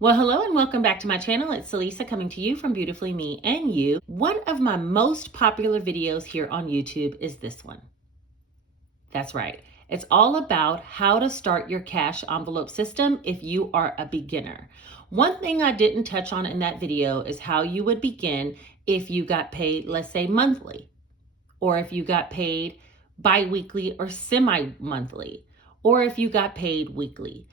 Well, hello and welcome back to my channel. It's Celisa coming to you from Beautifully Me and You. One of my most popular videos here on YouTube is this one. That's right. It's all about how to start your cash envelope system if you are a beginner. One thing I didn't touch on in that video is how you would begin if you got paid, let's say monthly, or if you got paid biweekly or semi-monthly, or if you got paid weekly.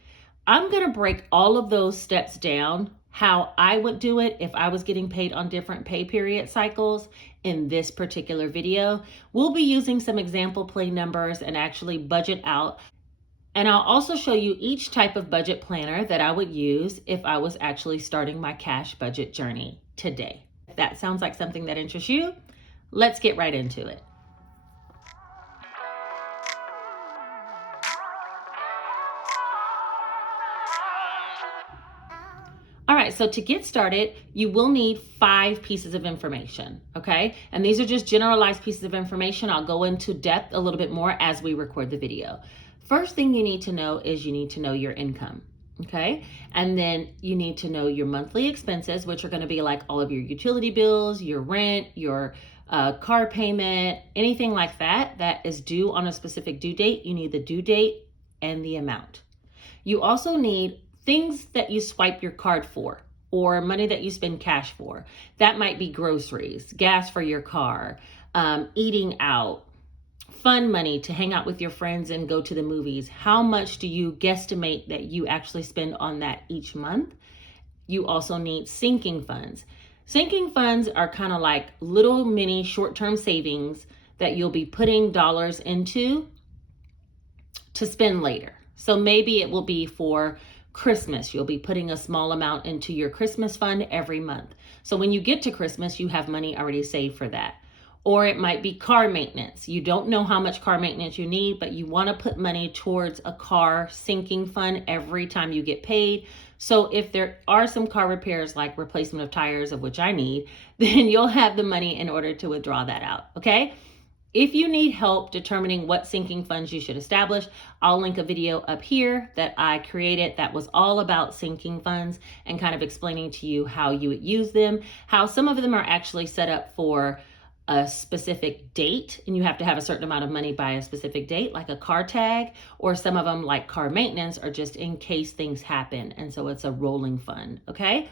I'm going to break all of those steps down, how I would do it if I was getting paid on different pay period cycles in this particular video. We'll be using some example play numbers and actually budget out. And I'll also show you each type of budget planner that I would use if I was actually starting my cash budget journey today. If that sounds like something that interests you, let's get right into it. All right, so to get started, you will need 5 pieces of information, okay? And these are just generalized pieces of information. I'll go into depth a little bit more as we record the video. First thing you need to know is you need to know your income, okay? And then you need to know your monthly expenses, which are gonna be like all of your utility bills, your rent, your car payment, anything like that that is due on a specific due date. You need the due date and the amount. You also need things that you swipe your card for or money that you spend cash for. That might be groceries, gas for your car, eating out, fun money to hang out with your friends and go to the movies. How much do you guesstimate that you actually spend on that each month? You also need sinking funds. Sinking funds are kind of like little mini short-term savings that you'll be putting dollars into to spend later. So maybe it will be for Christmas. You'll be putting a small amount into your Christmas fund every month. So when you get to Christmas, you have money already saved for that. Or it might be car maintenance. You don't know how much car maintenance you need, but you want to put money towards a car sinking fund every time you get paid. So if there are some car repairs like replacement of tires, of which I need, then you'll have the money in order to withdraw that out, okay? If you need help determining what sinking funds you should establish, I'll link a video up here that I created that was all about sinking funds and kind of explaining to you how you would use them, how some of them are actually set up for a specific date and you have to have a certain amount of money by a specific date, like a car tag, or some of them like car maintenance are just in case things happen. And so it's a rolling fund, okay?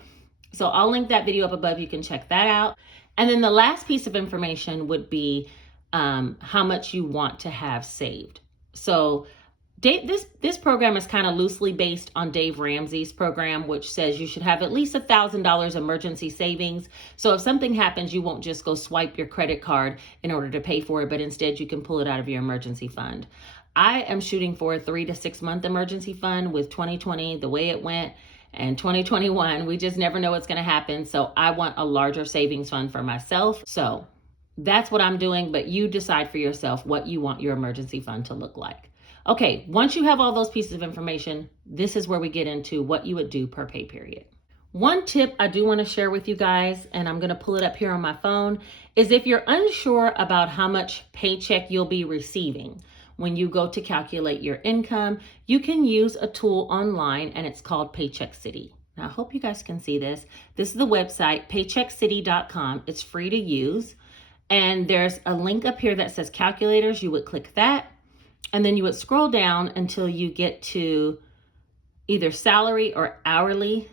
So I'll link that video up above. You can check that out. And then the last piece of information would be how much you want to have saved. So this program is kind of loosely based on Dave Ramsey's program, which says you should have at least $1,000 emergency savings. So if something happens, you won't just go swipe your credit card in order to pay for it, but instead you can pull it out of your emergency fund. I am shooting for a 3 to 6 month emergency fund with 2020, the way it went, and 2021. We just never know what's going to happen. So I want a larger savings fund for myself. So that's what I'm doing, but you decide for yourself what you want your emergency fund to look like. Okay, once you have all those pieces of information, this is where we get into what you would do per pay period. One tip I do want to share with you guys, and I'm going to pull it up here on my phone, is if you're unsure about how much paycheck you'll be receiving when you go to calculate your income, you can use a tool online and it's called Paycheck City. Now, I hope you guys can see this. This is the website, paycheckcity.com. It's free to use. And there's a link up here that says calculators. You would click that and then you would scroll down until you get to either salary or hourly.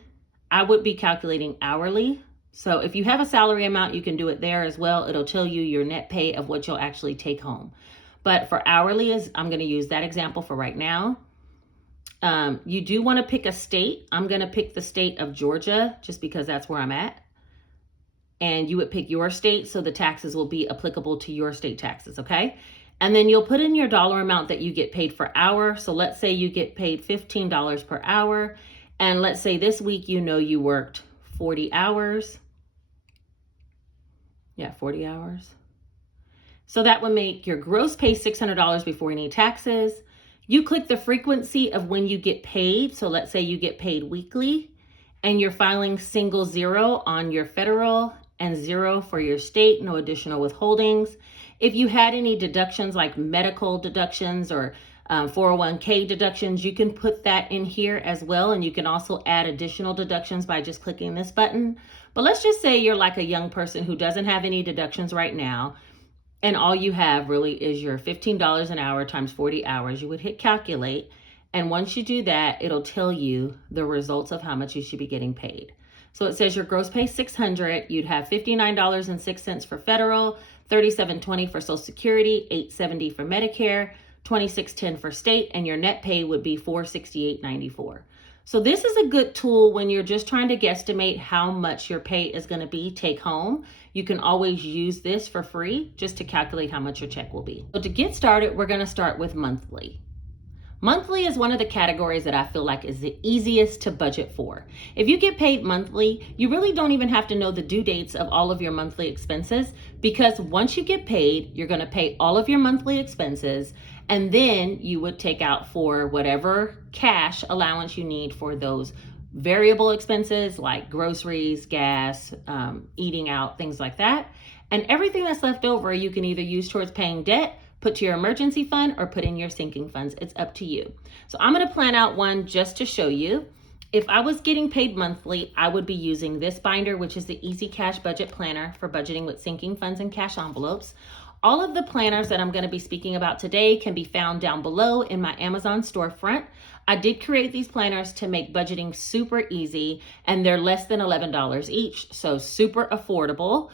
I would be calculating hourly. So if you have a salary amount, you can do it there as well. It'll tell you your net pay of what you'll actually take home. But for hourly, I'm going to use that example for right now. You do want to pick a state. I'm going to pick the state of Georgia just because that's where I'm at. And you would pick your state, so the taxes will be applicable to your state taxes, okay? And then you'll put in your dollar amount that you get paid per hour. So let's say you get paid $15 per hour. And let's say this week, you know, you worked 40 hours. Yeah, 40 hours. So that would make your gross pay $600 before any taxes. You click the frequency of when you get paid. So let's say you get paid weekly and you're filing single 0 on your federal and 0 for your state, no additional withholdings. If you had any deductions like medical deductions or 401k deductions, you can put that in here as well. And you can also add additional deductions by just clicking this button. But let's just say you're like a young person who doesn't have any deductions right now, and all you have really is your $15 an hour times 40 hours. You would hit calculate. And once you do that, it'll tell you the results of how much you should be getting paid. So it says your gross pay is $600. You'd have $59.06 for federal, $37.20 for Social Security, $870 for Medicare, $26.10 for state, and your net pay would be $468.94. So this is a good tool when you're just trying to guesstimate how much your pay is going to be take home. You can always use this for free just to calculate how much your check will be. So to get started, we're going to start with monthly. Monthly is one of the categories that I feel like is the easiest to budget for. If you get paid monthly, you really don't even have to know the due dates of all of your monthly expenses, because once you get paid, you're going to pay all of your monthly expenses, and then you would take out for whatever cash allowance you need for those variable expenses like groceries, gas, eating out, things like that. And everything that's left over, you can either use towards paying debt, put to your emergency fund, or put in your sinking funds. It's up to you. So I'm going to plan out one just to show you. If I was getting paid monthly, I would be using this binder, which is the Easy Cash Budget Planner for budgeting with sinking funds and cash envelopes. All of the planners that I'm going to be speaking about today can be found down below in my Amazon storefront. I did create these planners to make budgeting super easy, and they're less than $11 each, so super affordable.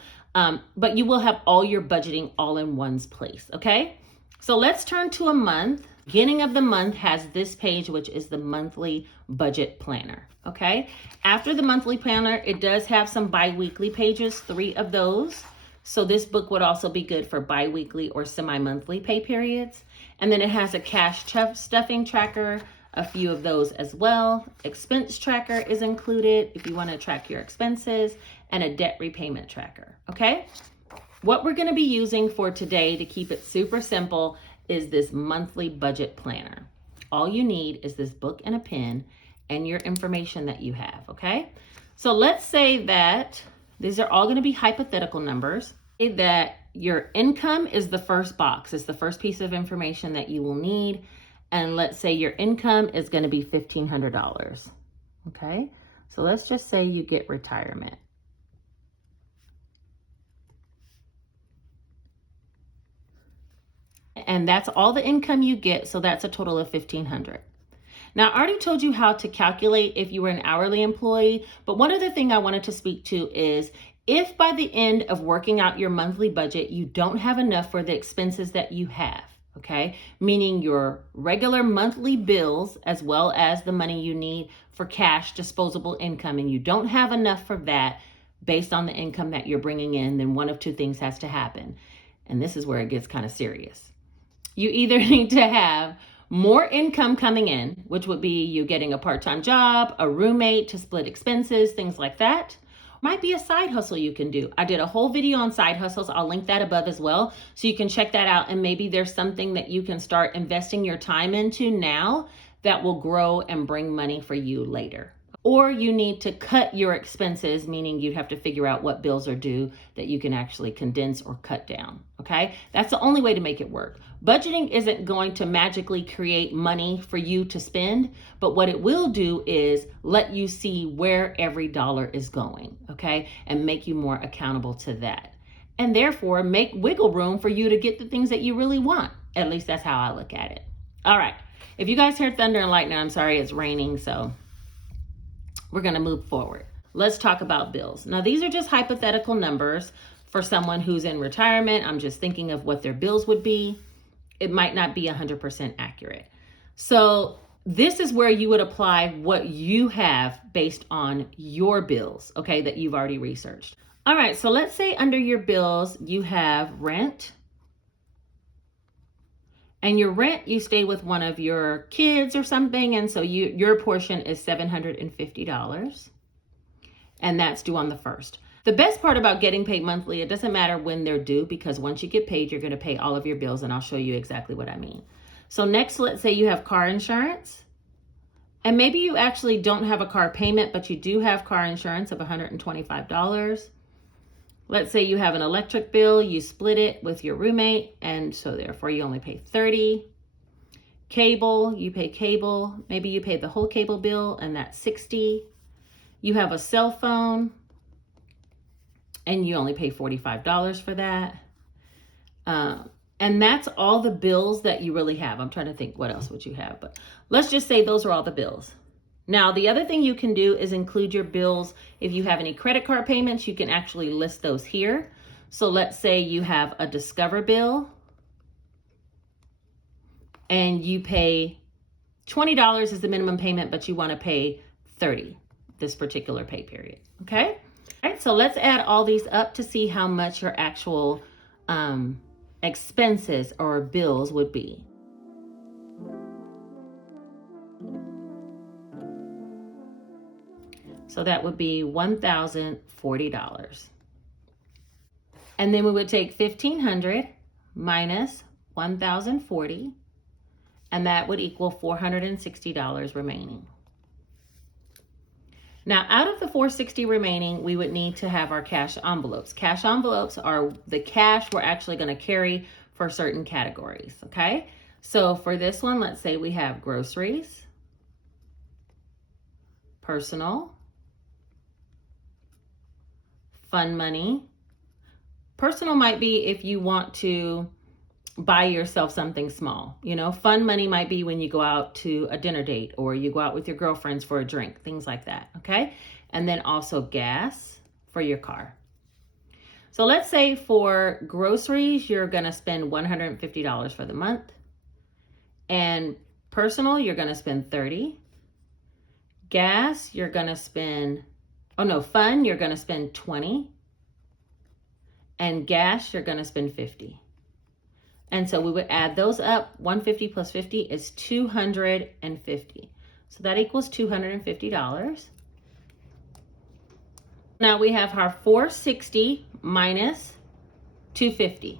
But you will have all your budgeting all in one place, okay? So let's turn to a month. Beginning of the month has this page, which is the monthly budget planner, okay? After the monthly planner, it does have some bi-weekly pages, 3 of those. So this book would also be good for bi-weekly or semi-monthly pay periods. And then it has a cash stuffing tracker, a few of those as well. Expense tracker is included if you want to track your expenses, and a debt repayment tracker, okay? What we're going to be using for today to keep it super simple is this monthly budget planner. All you need is this book and a pen and your information that you have, okay? So let's say that these are all going to be hypothetical numbers. Say that your income is the first box. It's the first piece of information that you will need. And let's say your income is going to be $1,500, okay? So let's just say you get retirement. And that's all the income you get, so that's a total of $1,500. Now, I already told you how to calculate if you were an hourly employee, but one other thing I wanted to speak to is if by the end of working out your monthly budget, you don't have enough for the expenses that you have, okay? Meaning your regular monthly bills as well as the money you need for cash disposable income, and you don't have enough for that based on the income that you're bringing in, then one of two things has to happen. And this is where it gets kind of serious. You either need to have more income coming in, which would be you getting a part-time job, a roommate to split expenses, things like that. Might be a side hustle you can do. I did a whole video on side hustles. I'll link that above as well, so you can check that out, and maybe there's something that you can start investing your time into now that will grow and bring money for you later. Or you need to cut your expenses, meaning you'd have to figure out what bills are due that you can actually condense or cut down, okay? That's the only way to make it work. Budgeting isn't going to magically create money for you to spend, but what it will do is let you see where every dollar is going, okay? And make you more accountable to that. And therefore, make wiggle room for you to get the things that you really want. At least that's how I look at it. All right. If you guys hear thunder and lightning, I'm sorry, it's raining, so we're going to move forward. Let's talk about bills. Now, these are just hypothetical numbers for someone who's in retirement. I'm just thinking of what their bills would be. It might not be 100% accurate. So this is where you would apply what you have based on your bills, okay, that you've already researched. All right, so let's say under your bills, you have rent. And your rent, you stay with one of your kids or something, and so your portion is $750, and that's due on the 1st. The best part about getting paid monthly, it doesn't matter when they're due, because once you get paid, you're going to pay all of your bills, and I'll show you exactly what I mean. So next, let's say you have car insurance, and maybe you actually don't have a car payment, but you do have car insurance of $125. Let's say you have an electric bill, you split it with your roommate, and so therefore you only pay $30. Cable, you pay cable. Maybe you pay the whole cable bill and that's $60. You have a cell phone and you only pay $45 for that. And that's all the bills that you really have. I'm trying to think what else would you have, but let's just say those are all the bills. Now, the other thing you can do is include your bills. If you have any credit card payments, you can actually list those here. So let's say you have a Discover bill and you pay $20 is the minimum payment, but you want to pay $30 this particular pay period. Okay. All right. So let's add all these up to see how much your actual expenses or bills would be. So that would be $1,040. And then we would take $1,500 minus $1,040, and that would equal $460 remaining. Now, out of the $460 remaining, we would need to have our cash envelopes. Cash envelopes are the cash we're actually going to carry for certain categories, okay? So for this one, let's say we have groceries, personal, fun money. Personal might be if you want to buy yourself something small. You know, fun money might be when you go out to a dinner date or you go out with your girlfriends for a drink, things like that, okay? And then also gas for your car. So let's say for groceries, you're gonna spend $150 for the month. And personal, you're gonna spend $30. Gas, you're gonna spend, fun, you're gonna spend $20. And gas, you're gonna spend $50. And so we would add those up. 150 plus 50 is 250. So that equals $250. Now we have our 460 minus 250.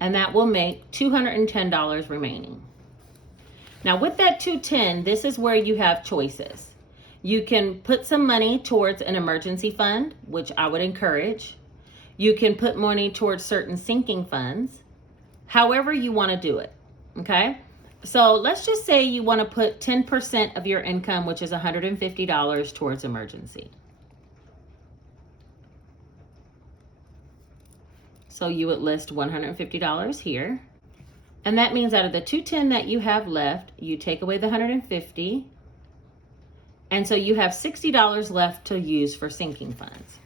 And that will make $210 remaining. Now with that $210, this is where you have choices. You can put some money towards an emergency fund, which I would encourage. You can put money towards certain sinking funds, however you want to do it, okay? So let's just say you want to put 10% of your income, which is $150 towards emergency. So you would list $150 here. And that means out of the $210 that you have left, you take away the $150. And so you have $60 left to use for sinking funds.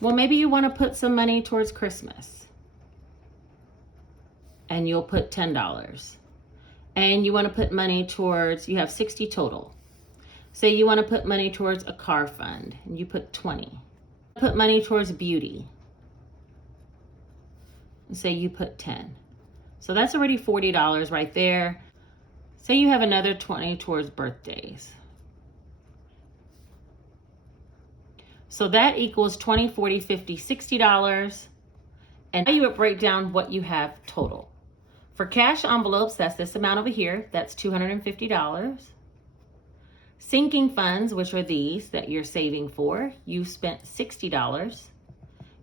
Well, maybe you want to put some money towards Christmas. And you'll put $10. And you want to put money towards, you have 60 total. Say you want to put money towards a car fund, and you put 20. Put money towards beauty. And say you put 10. So that's already $40 right there. Say you have another 20 towards birthdays. So that equals 20, 40, 50, $60. And now you would break down what you have total. For cash envelopes, that's this amount over here. That's $250. Sinking funds, which are these that you're saving for, you spent $60.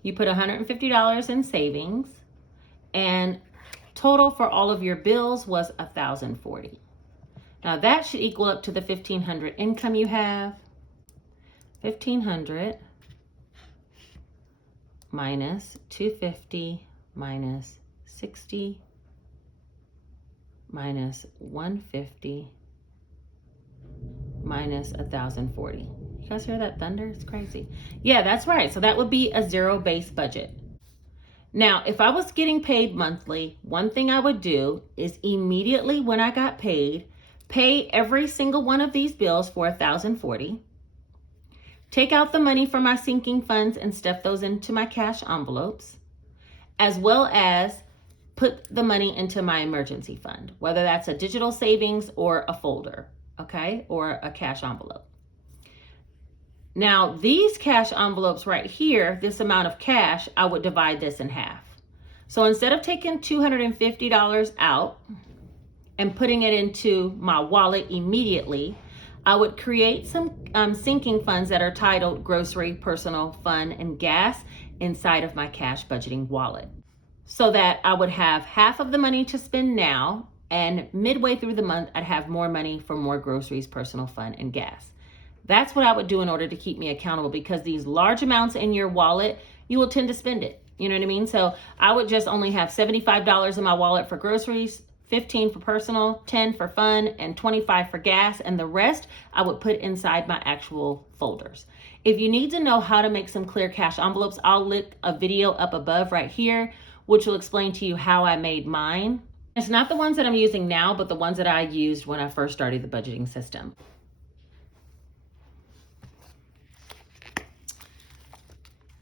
You put $150 in savings. And total for all of your bills was $1,040. Now that should equal up to the $1,500 income you have. 1,500 minus 250 minus 60 minus 150 minus 1,040. You guys hear that thunder? It's crazy. Yeah, that's right. So that would be a zero-based budget. Now, if I was getting paid monthly, one thing I would do is immediately when I got paid, pay every single one of these bills for $1,040. Take out the money from my sinking funds and stuff those into my cash envelopes, as well as put the money into my emergency fund, whether that's a digital savings or a folder, okay, or a cash envelope. Now, these cash envelopes right here, this amount of cash, I would divide this in half. So instead of taking $250 out and putting it into my wallet immediately, I would create some sinking funds that are titled grocery, personal, fun, and gas, inside of my cash budgeting wallet, so that I would have half of the money to spend now, and midway through the month, I'd have more money for more groceries, personal fun, and gas. That's what I would do in order to keep me accountable, because these large amounts in your wallet, you will tend to spend it. You know what I mean? So I would just only have $75 in my wallet for groceries, 15 for personal, 10 for fun, and 25 for gas. And the rest I would put inside my actual folders. If you need to know how to make some clear cash envelopes, I'll link a video up above right here, which will explain to you how I made mine. It's not the ones that I'm using now, but the ones that I used when I first started the budgeting system.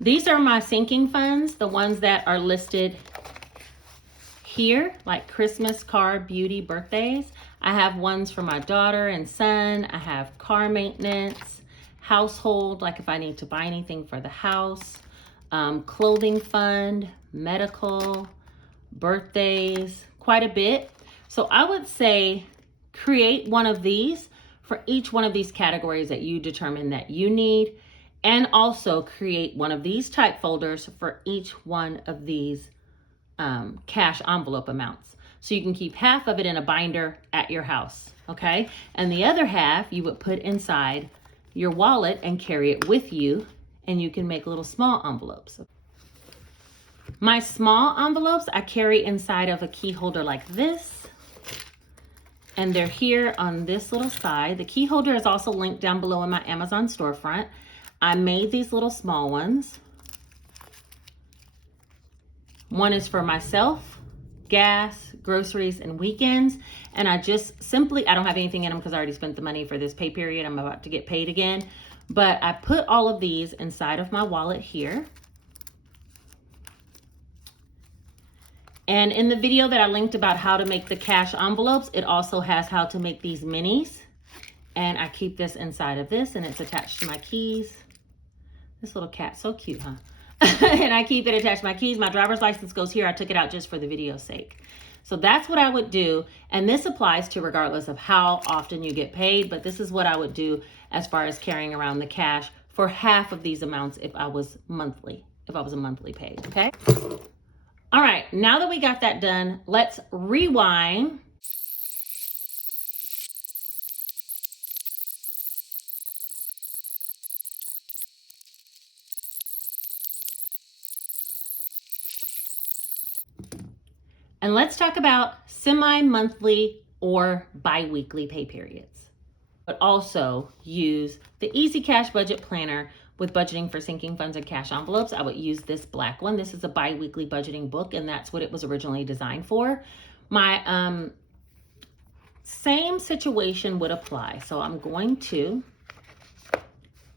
These are my sinking funds, the ones that are listed here, like Christmas, car, beauty, birthdays. I have ones for my daughter and son. I have car maintenance, household, like if I need to buy anything for the house, clothing fund, medical, birthdays, quite a bit. So I would say create one of these for each one of these categories that you determine that you need. And also create one of these type folders for each one of these cash envelope amounts. So you can keep half of it in a binder at your house, okay? And the other half you would put inside your wallet and carry it with you, and you can make little small envelopes. My small envelopes I carry inside of a key holder like this, and they're here on this little side. The key holder is also linked down below in my Amazon storefront. I made these little small ones. One is for myself, gas, groceries, and weekends. And I just simply, I don't have anything in them because I already spent the money for this pay period. I'm about to get paid again. But I put all of these inside of my wallet here. And in the video that I linked about how to make the cash envelopes, it also has how to make these minis. And I keep this inside of this, and it's attached to my keys. This little cat, so cute, huh? And I keep it attached to my keys. My driver's license goes here. I took it out just for the video's sake. So that's what I would do. And this applies to regardless of how often you get paid. But this is what I would do as far as carrying around the cash for half of these amounts if I was monthly, if I was a monthly paid, okay? All right, now that we got that done, let's rewind. And let's talk about semi-monthly or bi-weekly pay periods. But also use the Easy Cash Budget Planner with budgeting for sinking funds and cash envelopes. I would use this black one. This is a bi-weekly budgeting book, and that's what it was originally designed for. My same situation would apply. So I'm going to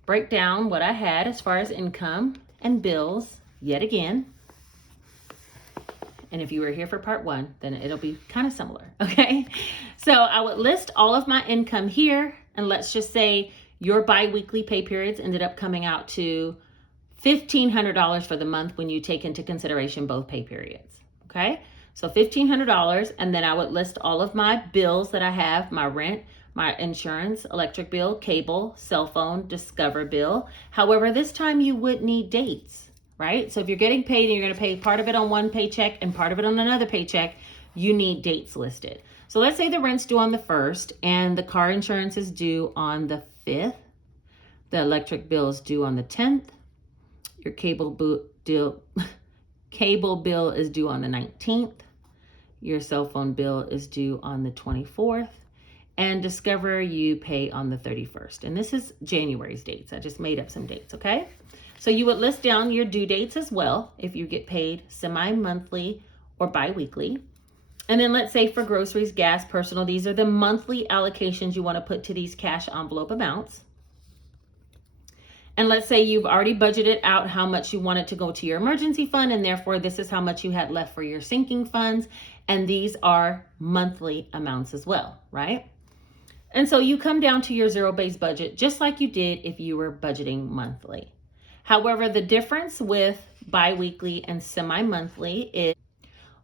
break down what I had as far as income and bills yet again. And if you were here for part one, then it'll be kind of similar, okay? So I would list all of my income here, and let's just say your bi-weekly pay periods ended up coming out to $1,500 for the month when you take into consideration both pay periods, okay? So $1,500, and then I would list all of my bills that I have, my rent, my insurance, electric bill, cable, cell phone, Discover bill. However, this time you would need dates. Right? So if you're getting paid and you're going to pay part of it on one paycheck and part of it on another paycheck, you need dates listed. So let's say the rent's due on the 1st and the car insurance is due on the 5th. The electric bill is due on the 10th. Your cable bill is due on the 19th. Your cell phone bill is due on the 24th. And Discover you pay on the 31st. And this is January's dates. I just made up some dates, okay? So you would list down your due dates as well if you get paid semi-monthly or bi-weekly. And then let's say for groceries, gas, personal, these are the monthly allocations you want to put to these cash envelope amounts. And let's say you've already budgeted out how much you wanted to go to your emergency fund, and therefore this is how much you had left for your sinking funds. And these are monthly amounts as well, right? And so you come down to your zero-based budget just like you did if you were budgeting monthly. However, the difference with bi-weekly and semi-monthly is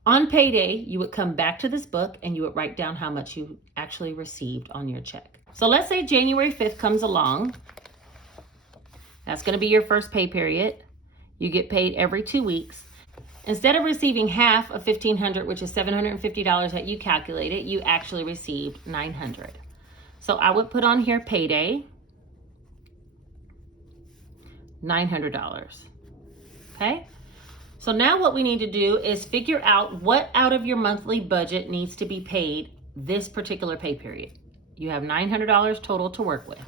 on payday, you would come back to this book and you would write down how much you actually received on your check. So let's say January 5th comes along. That's going to be your first pay period. You get paid every 2 weeks. Instead of receiving half of $1,500, which is $750 that you calculated, you actually received $900. So I would put on here payday, $900. Okay? So now what we need to do is figure out what out of your monthly budget needs to be paid this particular pay period. You have $900 total to work with.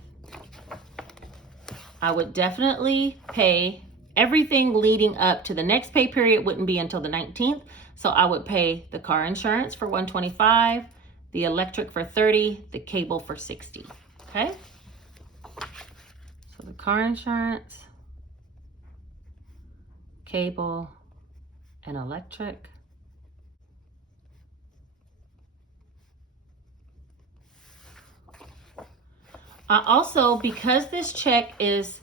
I would definitely pay everything leading up to the next pay period. Wouldn't be until the 19th. So I would pay the car insurance for $125, the electric for $30, the cable for $60. Okay? So the car insurance, cable, and electric. Also, because this check is,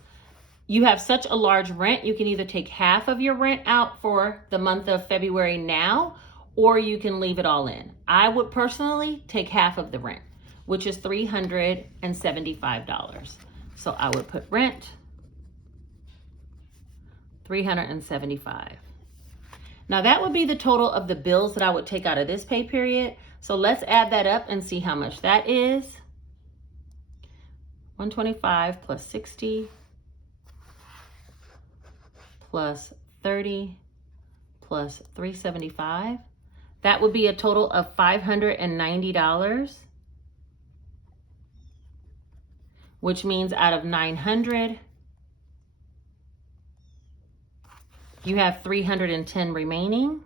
you have such a large rent, you can either take half of your rent out for the month of February now, or you can leave it all in. I would personally take half of the rent, which is $375. So I would put rent, $375. Now that would be the total of the bills that I would take out of this pay period. So let's add that up and see how much that is. 125 plus 60 plus 30 plus 375. That would be a total of $590, which means out of 900, you have 310 remaining.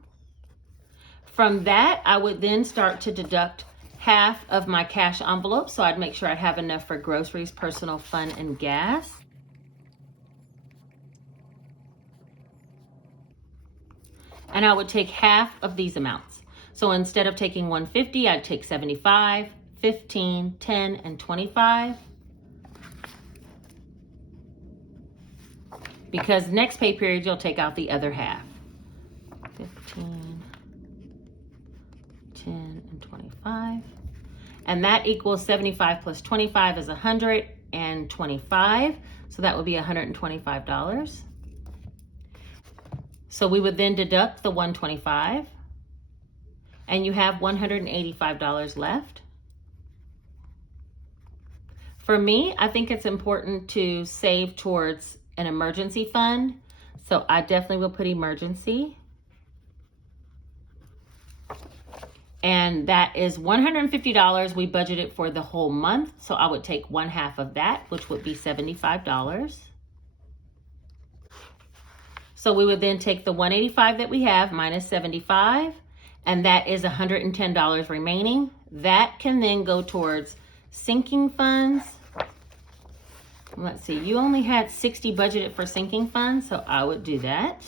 From that, I would then start to deduct half of my cash envelope. So I'd make sure I have enough for groceries, personal fun, and gas. And I would take half of these amounts. So instead of taking 150, I'd take 75, 15, 10, and 25. Because next pay period, you'll take out the other half. 15, 10, and 25. And that equals 75 plus 25 is 125. So that would be $125. So we would then deduct the 125. And you have $185 left. For me, I think it's important to save towards an emergency fund. So I definitely will put emergency. And that is $150 we budgeted for the whole month. So I would take one half of that, which would be $75. So we would then take the 185 that we have minus 75, and that is $110 remaining. That can then go towards sinking funds. Let's see, you only had 60 budgeted for sinking funds, so I would do that.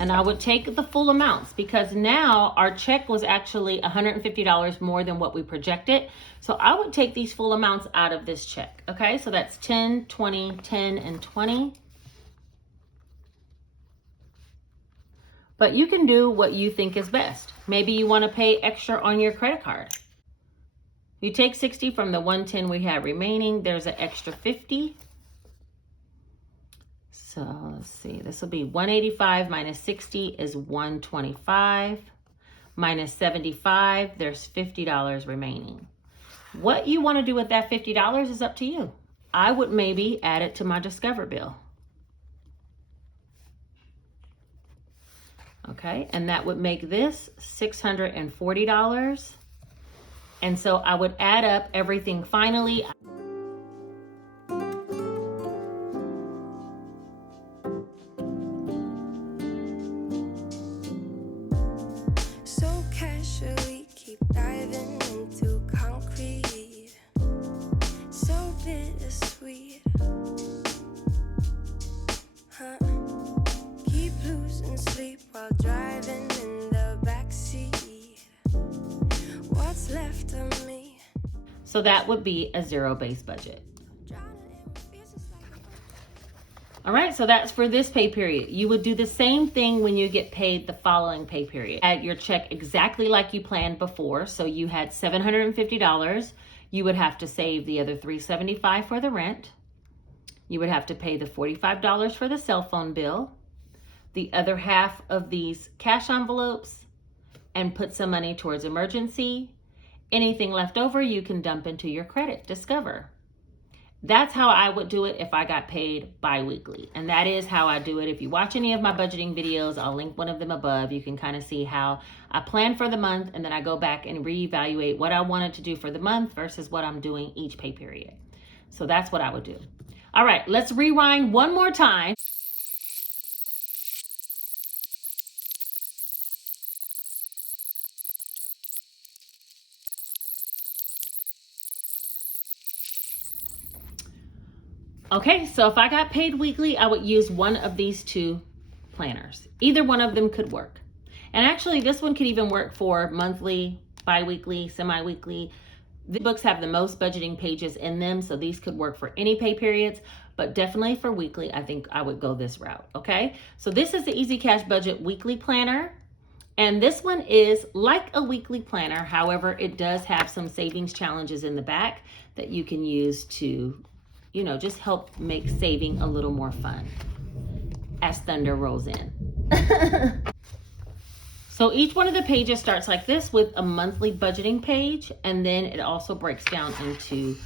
And I would take the full amounts because now our check was actually $150 more than what we projected. So I would take these full amounts out of this check. Okay, so that's 10, 20, 10, and 20. But you can do what you think is best. Maybe you want to pay extra on your credit card. You take 60 from the 110 we have remaining. There's an extra 50. So let's see, this will be 185 minus 60 is 125. Minus 75, there's $50 remaining. What you want to do with that $50 is up to you. I would maybe add it to my Discover bill. Okay, and that would make this $640. And so I would add up everything finally. So that would be a zero-based budget. All right, so that's for this pay period. You would do the same thing when you get paid the following pay period. Add your check exactly like you planned before. So you had $750. You would have to save the other $375 for the rent. You would have to pay the $45 for the cell phone bill, the other half of these cash envelopes, and put some money towards emergency. Anything left over, you can dump into your credit, Discover. That's how I would do it if I got paid bi-weekly. And that is how I do it. If you watch any of my budgeting videos, I'll link one of them above. You can kind of see how I plan for the month, and then I go back and reevaluate what I wanted to do for the month versus what I'm doing each pay period. So that's what I would do. All right, let's rewind one more time. Okay, so if I got paid weekly, I would use one of these two planners. Either one of them could work. And actually, this one could even work for monthly, bi-weekly, semi-weekly. The books have the most budgeting pages in them, so these could work for any pay periods, but definitely for weekly, I think I would go this route, okay? So this is the Easy Cash Budget Weekly Planner, and this one is like a weekly planner. However, it does have some savings challenges in the back that you can use to, you know, just help make saving a little more fun as thunder rolls in. So each one of the pages starts like this with a monthly budgeting page, and then it also breaks down into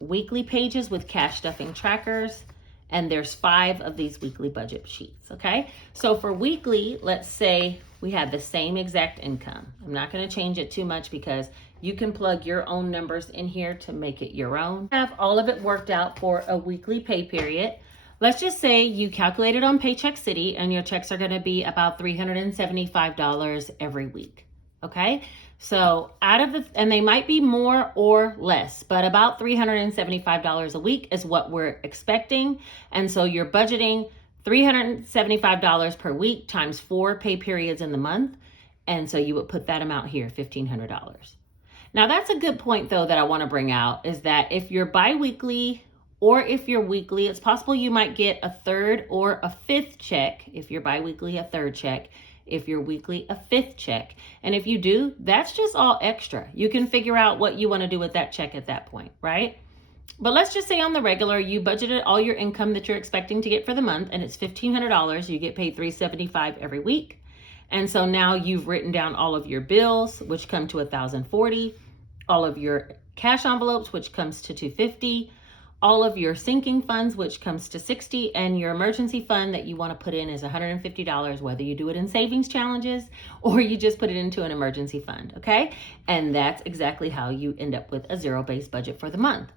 weekly pages with cash stuffing trackers, and there's 5 of these weekly budget sheets, okay? So for weekly, let's say we had the same exact income. I'm not gonna change it too much because you can plug your own numbers in here to make it your own. Have all of it worked out for a weekly pay period. Let's just say you calculated on Paycheck City and your checks are gonna be about $375 every week, okay? So and they might be more or less, but about $375 a week is what we're expecting. And so you're budgeting $375 per week times 4 pay periods in the month. And so you would put that amount here, $1,500. Now that's a good point though that I wanna bring out, is that if you're bi-weekly or if you're weekly, it's possible you might get a 3rd or a 5th check. If you're bi-weekly, a 3rd check. If you're weekly, a 5th check. And if you do, that's just all extra. You can figure out what you want to do with that check at that point, right? But let's just say on the regular, you budgeted all your income that you're expecting to get for the month, and it's $1,500. You get paid $375 every week. And so now you've written down all of your bills, which come to $1,040, all of your cash envelopes, which comes to $250, all of your sinking funds, which comes to $60, and your emergency fund that you want to put in is $150, whether you do it in savings challenges or you just put it into an emergency fund, okay? And that's exactly how you end up with a zero-based budget for the month.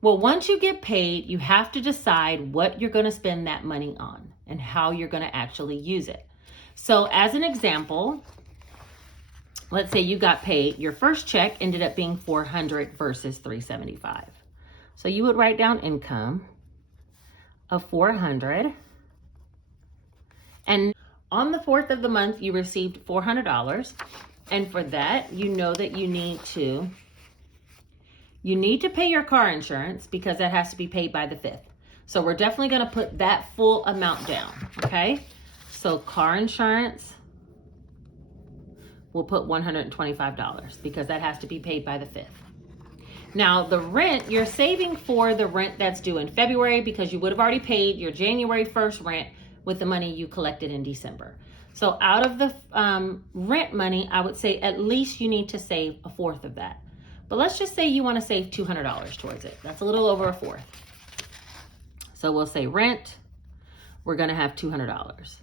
Well, once you get paid, you have to decide what you're going to spend that money on and how you're going to actually use it. So as an example, let's say you got paid, your first check ended up being $400 versus $375. So you would write down income of $400. And on the 4th of the month, you received $400. And for that, you know that you need to pay your car insurance because that has to be paid by the 5th. So we're definitely going to put that full amount down, okay? So car insurance, we'll put $125 because that has to be paid by the 5th. Now the rent, you're saving for the rent that's due in February because you would have already paid your January 1st rent with the money you collected in December. So out of the rent money, I would say at least you need to save a 1/4 of that. But let's just say you want to save $200 towards it. That's a little over a 1/4. So we'll say rent, we're going to have $200.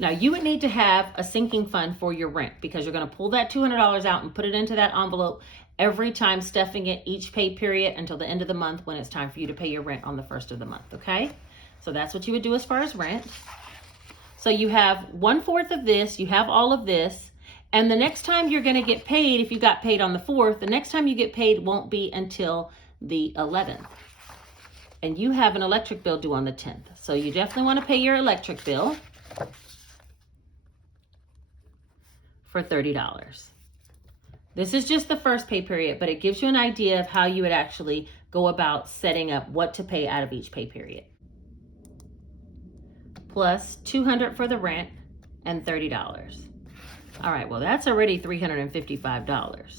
Now you would need to have a sinking fund for your rent because you're going to pull that $200 out and put it into that envelope every time, stuffing it each pay period until the end of the month when it's time for you to pay your rent on the 1st of the month, okay? So that's what you would do as far as rent. So you have 1/4 of this, you have all of this, and the next time you're going to get paid, if you got paid on the 4th, the next time you get paid won't be until the 11th. And you have an electric bill due on the 10th. So you definitely want to pay your electric bill for $30. This is just the first pay period, but it gives you an idea of how you would actually go about setting up what to pay out of each pay period. plus $200 for the rent and $30. All right, well, that's already $355.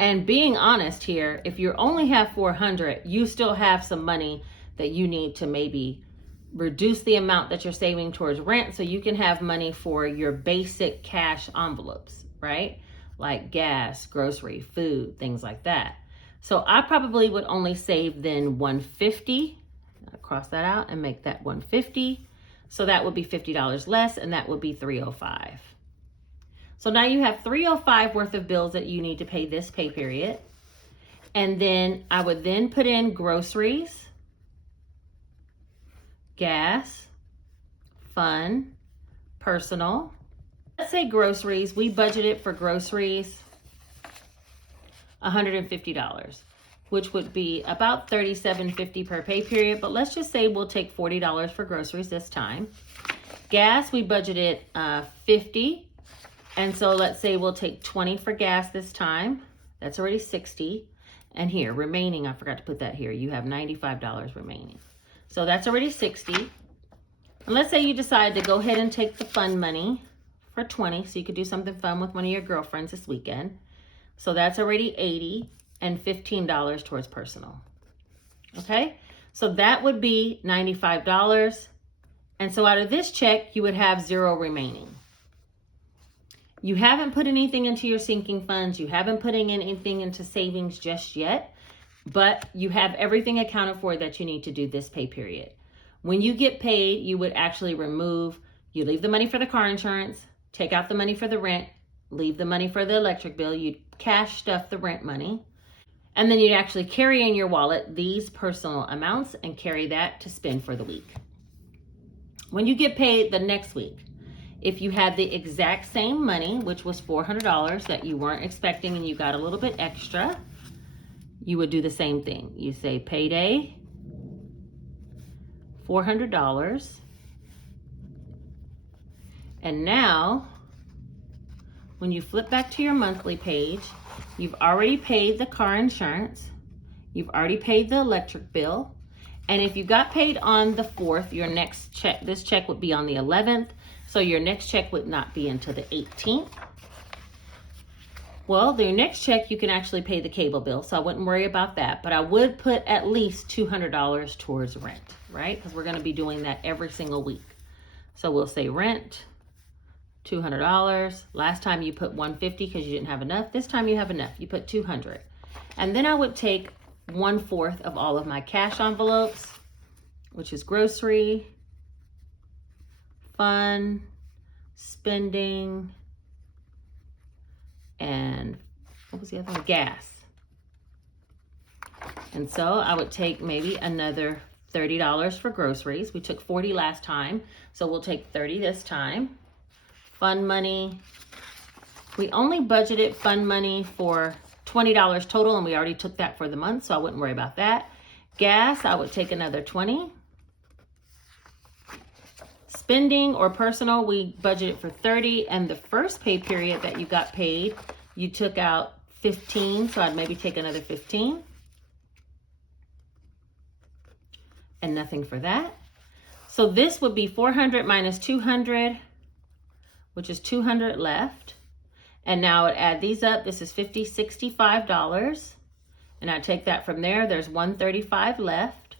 And being honest here, if you only have $400, you still have some money that you need to maybe reduce the amount that you're saving towards rent so you can have money for your basic cash envelopes, right? Like gas, grocery, food, things like that. So I probably would only save then $150. I'll cross that out and make that $150. So that would be $50 less, and that would be $305. So now you have $305 worth of bills that you need to pay this pay period. And then I would then put in groceries, gas, fun, personal. Let's say groceries, we budgeted for groceries $150, which would be about $37.50 per pay period. But let's just say we'll take $40 for groceries this time. Gas, we budgeted $50. And so let's say we'll take $20 for gas this time. That's already $60. And here, remaining, I forgot to put that here. You have $95 remaining. So that's already $60. And let's say you decide to go ahead and take the fun money for $20. So you could do something fun with one of your girlfriends this weekend. So that's already $80 and $15 towards personal. Okay? So that would be $95. And so out of this check, you would have $0 remaining. You haven't put anything into your sinking funds. You haven't put anything into savings just yet, but you have everything accounted for that you need to do this pay period. When you get paid, you would actually you leave the money for the car insurance, take out the money for the rent, leave the money for the electric bill, you'd cash stuff the rent money, and then you'd actually carry in your wallet these personal amounts and carry that to spend for the week. When you get paid the next week, if you had the exact same money, which was $400 that you weren't expecting and you got a little bit extra, you would do the same thing. You say payday, $400. And now, when you flip back to your monthly page, you've already paid the car insurance, you've already paid the electric bill, and if you got paid on the 4th, your next check, this check would be on the 11th, so your next check would not be until the 18th. Well, the next check, you can actually pay the cable bill, so I wouldn't worry about that, but I would put at least $200 towards rent, right? Because we're gonna be doing that every single week. So we'll say rent, $200. Last time you put $150 because you didn't have enough. This time you have enough, you put $200. And then I would take 1/4 of all of my cash envelopes, which is grocery, fun, spending, and what was the other one? Gas. And so I would take maybe another $30 for groceries. We took $40 last time, so we'll take $30 this time. Fun money. We only budgeted fun money for $20 total, and we already took that for the month, so I wouldn't worry about that. Gas, I would take another $20. Spending or personal, we budgeted for $30, and the first pay period that you got paid, you took out $15, so I'd maybe take another $15. And nothing for that. So this would be $400 minus $200, which is $200 left. And now I would add these up. This is $50, $65. And I take that from there. There's $135 left.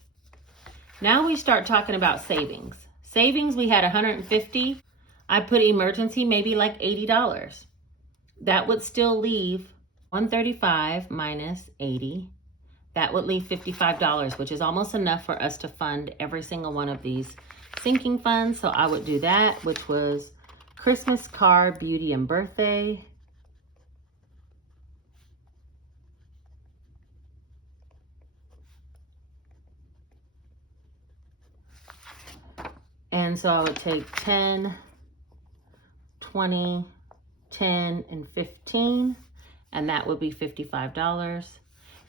Now we start talking about savings. Savings, we had $150. I put emergency, maybe like $80. That would still leave $135 minus $80. That would leave $55, which is almost enough for us to fund every single one of these sinking funds. So I would do that, which was Christmas card, beauty, and birthday. And so I would take 10, 20, 10, and 15, and that would be $55.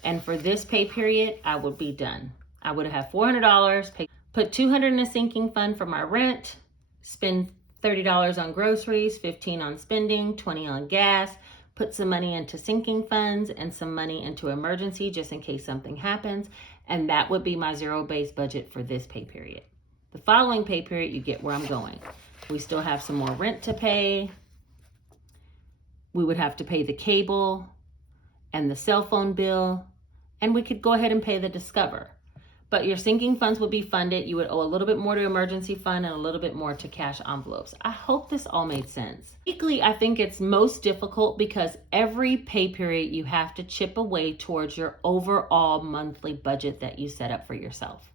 And for this pay period, I would be done. I would have $400, put $200 in a sinking fund for my rent, spend $30 on groceries, $15 on spending, $20 on gas, put some money into sinking funds and some money into emergency just in case something happens. And that would be my zero-based budget for this pay period. The following pay period, you get where I'm going. We still have some more rent to pay. We would have to pay the cable and the cell phone bill, and we could go ahead and pay the Discover. But your sinking funds would be funded. You would owe a little bit more to emergency fund and a little bit more to cash envelopes. I hope this all made sense. Weekly, I think it's most difficult because every pay period you have to chip away towards your overall monthly budget that you set up for yourself.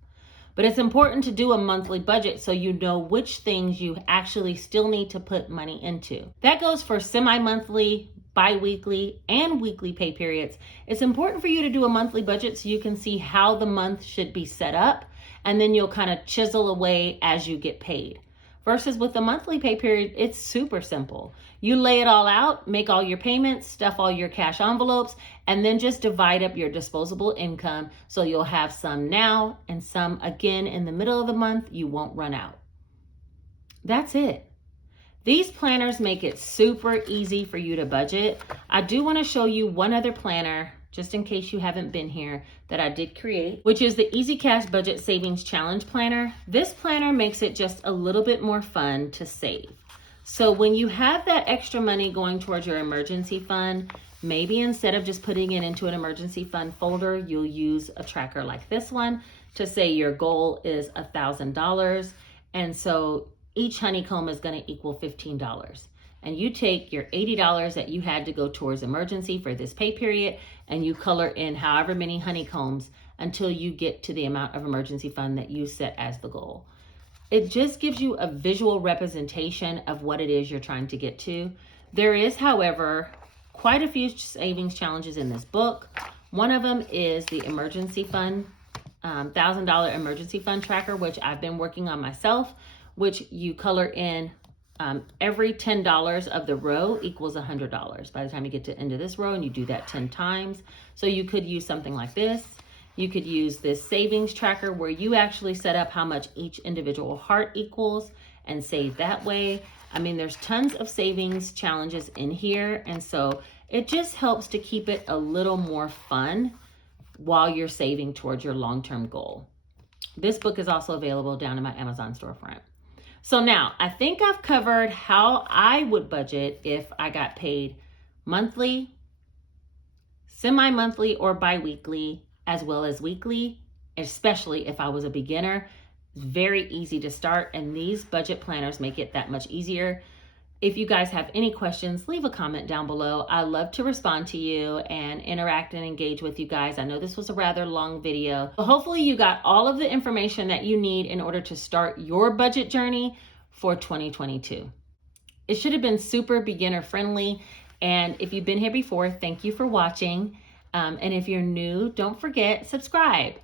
But it's important to do a monthly budget so you know which things you actually still need to put money into. That goes for semi-monthly, bi-weekly, and weekly pay periods. It's important for you to do a monthly budget so you can see how the month should be set up, and then you'll kind of chisel away as you get paid. Versus with the monthly pay period, it's super simple. You lay it all out, make all your payments, stuff all your cash envelopes, and then just divide up your disposable income so you'll have some now and some again in the middle of the month. You won't run out. That's it. These planners make it super easy for you to budget. I do want to show you one other planner, just in case you haven't been here, that I did create, which is the Easy Cash Budget Savings Challenge Planner. This planner makes it just a little bit more fun to save. So when you have that extra money going towards your emergency fund, maybe instead of just putting it into an emergency fund folder, you'll use a tracker like this one to say your goal is $1,000. And so each honeycomb is going to equal $15. And you take your $80 that you had to go towards emergency for this pay period, and you color in however many honeycombs until you get to the amount of emergency fund that you set as the goal. It just gives you a visual representation of what it is you're trying to get to. There is, however, quite a few savings challenges in this book. One of them is the emergency fund, $1,000 emergency fund tracker, which I've been working on myself, which you color in every $10 of the row equals $100 by the time you get to the end of this row, and you do that 10 times. So you could use something like this. You could use this savings tracker where you actually set up how much each individual heart equals and save that way. I mean, there's tons of savings challenges in here, and so it just helps to keep it a little more fun while you're saving towards your long-term goal. This book is also available down in my Amazon storefront. So now I think I've covered how I would budget if I got paid monthly, semi-monthly, or bi-weekly, as well as weekly, especially if I was a beginner. It's very easy to start, and these budget planners make it that much easier. If you guys have any questions, leave a comment down below. I love to respond to you and interact and engage with you guys. I know this was a rather long video, but hopefully you got all of the information that you need in order to start your budget journey for 2022. It should have been super beginner friendly. And if you've been here before, thank you for watching. And if you're new, don't forget, subscribe.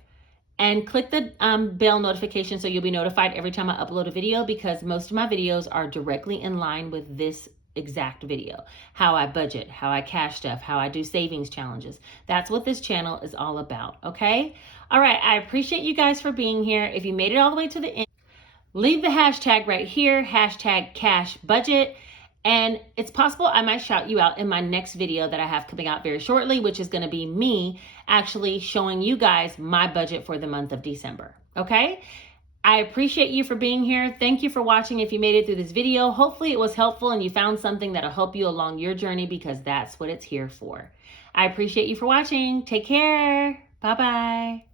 And click the bell notification so you'll be notified every time I upload a video, because most of my videos are directly in line with this exact video. How I budget, how I cash stuff, how I do savings challenges. That's what this channel is all about, okay? All right, I appreciate you guys for being here. If you made it all the way to the end, leave the hashtag right here, hashtag cash budget. And it's possible I might shout you out in my next video that I have coming out very shortly, which is going to be me actually showing you guys my budget for the month of December. Okay? I appreciate you for being here. Thank you for watching if you made it through this video. Hopefully it was helpful and you found something that'll help you along your journey, because that's what it's here for. I appreciate you for watching. Take care. Bye-bye.